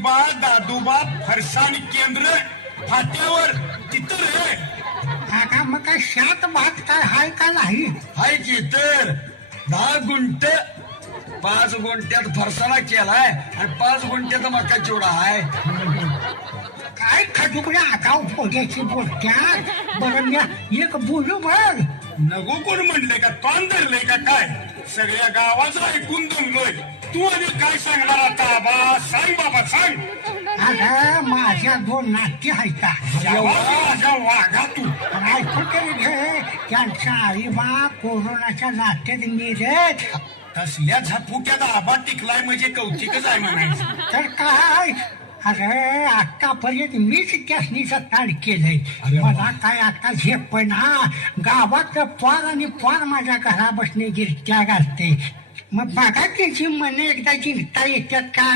आईबा दादूबा फरसाण केंद्र फाट्यावर तिथं रे. काका मग काय शात भात काय हाय का नाही? हाय की तर 10 गुंठ 5 गुंठ्यात फरसाणा केलाय आणि 5 गुंठ्यात मका चिवडा आहे. काय खटुकड्या आगाव पोट्याची बोलत्यात. बरं मी एक बोलू बघ. नको कोण म्हणले का तोंड धरले का काय? सगळ्या गावाचं ऐकून दमलोय. तू आणि काय सांगणार आता? बा सांग बाबा सांग. अगं माझ्या 2 नाती आहेत. माझ्या वाघा तू. ऐकू तरी घे. त्यांच्या आईबा कोरोनाच्या लाटेत मिरत. तसल्या झपुक्यात आबा टिकलाय म्हणजे कौतिकच आहे म्हणायचं. तर काय अरे आतापर्यंत मीच त्यासनीच ताड केलंय. अरे वा. मला काय आता झेपना. गावात पार आणि पार माझ्या घरा बसणे गिरट्या घालते. मग बघा त्यांची मने एकदा जिंकता येतात का?